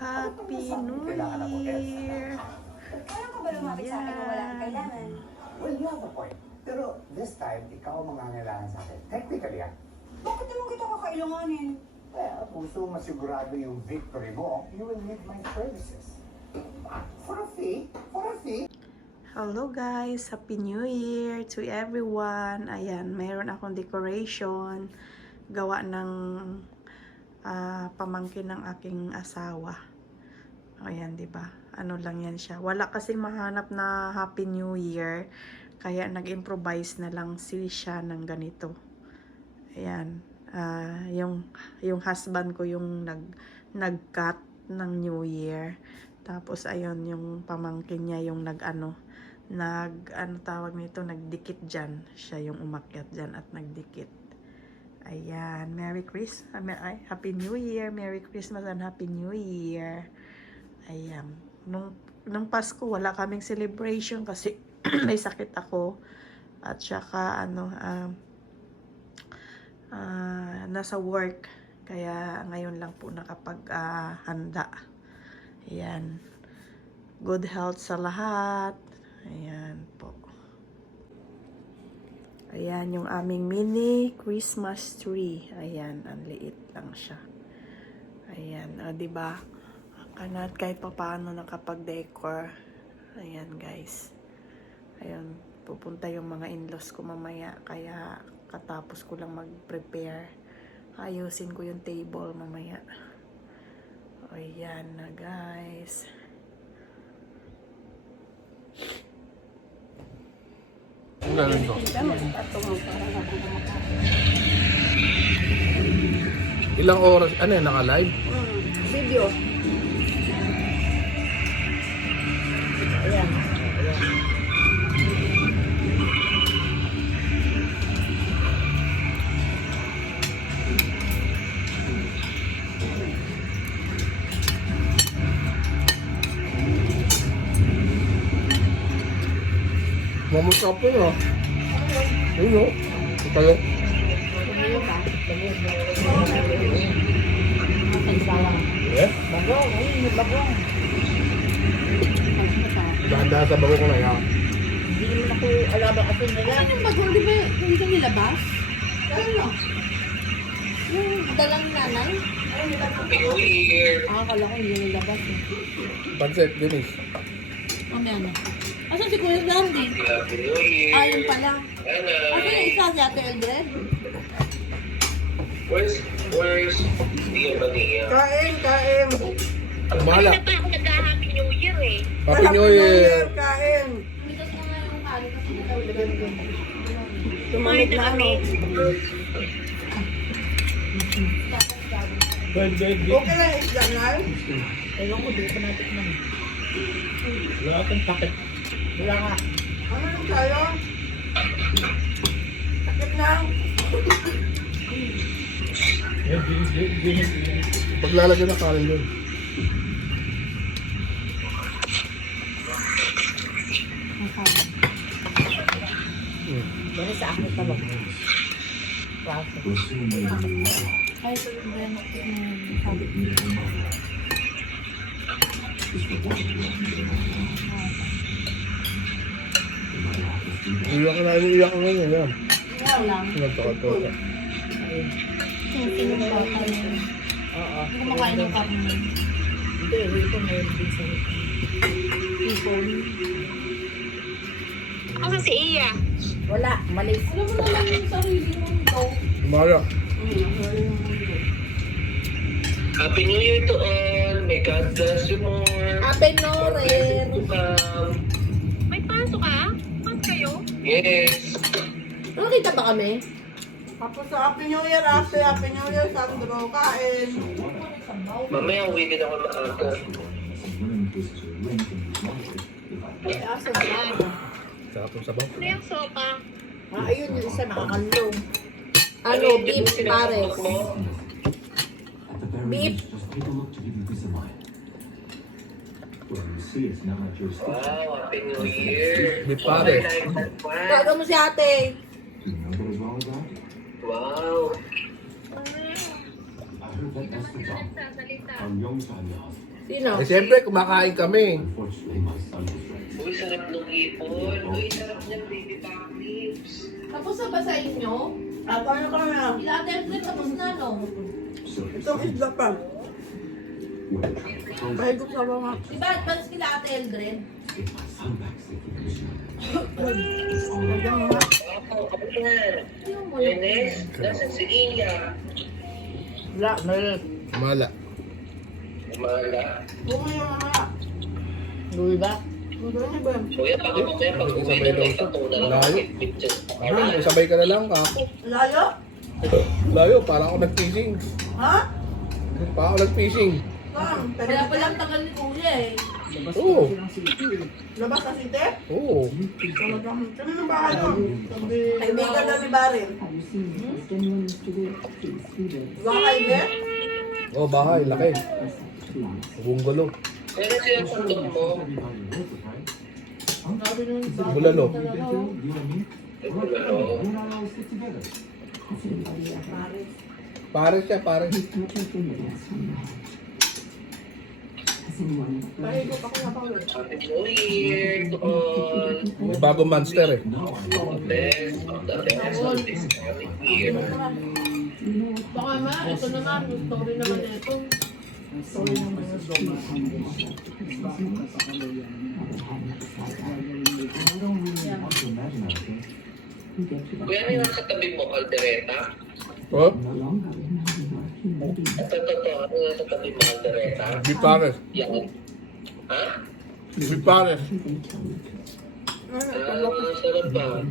Happy New Year! Kailan ka ba lumapit sa akin kung wala kang kailangan? Well, you have a point. Pero this time, ikaw ang mangangailangan sa akin. Technically, Bakit naman kita kakailanganin? well, kung gusto masigurado yung victory mo, you will need my services. For a fee? For a fee? Hello guys! Happy New Year to everyone! Ayan, mayroon akong decoration. Gawa ng pamangkin ng aking asawa. Ayan, di ba? Ano lang yan siya. Wala kasing mahanap na Happy New Year. Kaya nag-improvise na lang siya ng ganito. Ayan. Yung husband ko yung nag-cut ng New Year. Tapos ayun, yung pamangkin niya yung ano tawag nito, nagdikit dyan. Siya yung umakyat dyan at nagdikit. Ayan. Merry Christmas. Happy New Year. Merry Christmas and Happy New Year. Ayan. Nung Pasko, wala kaming celebration kasi may sakit ako. At saka, nasa work. Kaya, ngayon lang po nakapag-handa. Ayan. Good health sa lahat. Ayan po. Ayan, yung aming mini Christmas tree. Ayan, ang liit lang siya. Ayan, diba? Kanat kahit pa paano nakapag-decor. Ayan, guys. Ayan, pupunta yung mga in-laws ko mamaya. Kaya, katapos ko lang mag-prepare. Ayusin ko yung table mamaya. Ayan na, guys. Ang galing to. Ilang oras? Ano yun? Naka-live? Video. Ayan. Mamusap po yun. Ayun o. Ikayo. Yes? Bagong. Ayun, bagong. Dahan-dahan sa bago ko na yan. Hindi naman ako alaba kasi nila. Ano yung bagong? Di ba yung ito nilabas? Ano? Yung dalang nanay? Ano nilabas? Akala ko hindi nilabas eh. Pansit, Denise. Mamaya na. Asan si Kuya Dandy? Ayun pala. Asan yung isa si Ate Eldred? Where's the Kain, kain. Bahala. pa ako nag-Happy New Year eh. Happy New Year. Kain. Mitas ko nga yung kali kasi nilagay ko. Tumamig na ano. Okay lang isda na. Ewan ko, di ko natikman. Wala akong takip. Wala nga. Ano lang tayo? Sakit na. Paglalagyan ng kanin doon. Dahil sa akin ito lang. Ay, ito yung breno. Sabi ko. Iyak na iyak nga niya. Iyaw lang. Nagtaka-toka. Sino ba kayo? Oo. Hindi kumakain ng karne. Hindi, ito meron din sa ipon. Ako si Iya. Wala, malis. Alam mo naman yung sarili mo ito. Mara. Happy New Year to all. May God bless you more. Ape Noren. May pasok ka? Pas kayo? Yes. Nakita ba kami? Tapos sa Happy New Year, after Happy New Year, Sandro, kain. Mamaya uwi din ako maaga. Sarap ng sabaw. Ayun yung isa nakakalong. Ano, beef pares. Beef. Wow, Happy New Year. Di pare. Tawagan mo si ate. Wow. Sino? Eh siyempre, kumakain kami. Uy, sarap ng hipon. Uy, sarap ng baby back ribs. Tapos na ba sa inyo? Kaya ka na. Ila-attend tapos na, no? Itong isla pa. Mahigop sa mga. Diba, panas kila Ate Eldred? Ako, ako yan. Ines, nasan si Iya? Wala, meron. Mala. Umala. Bunga yung mga. Luwi ba? Kuya, baka mamaya pag uwi na may tatuna lang Layo. ang picture. Ano, sabay ka na lang, kako. Layo? Layo, para ako nag-fishing. Ha? Para ako nag-fishing. Kaya pala ang tagal ni Kuya eh. Oo. Labas sa city? Oo. Sino yung bahay mo? Kaibigan na ni Barin. Bakaibe? Oh, bahay, laki. Bungalo. Kaya siya ang sandok mo. Bulalo. Ano? Pares siya, pares. Mahigop ako na pa ulit. Happy New Year to all. May bagong monster eh. Best of the best of this coming year. Baka ma, ito naman, yung story naman ito. Kuya, ano yung nasa tabi mo, Caldereta? Oh, Ito, ano yung nasa tabi mo, Caldereta? di pares. Yan. Ha? Di pares. Ah, sarap ba?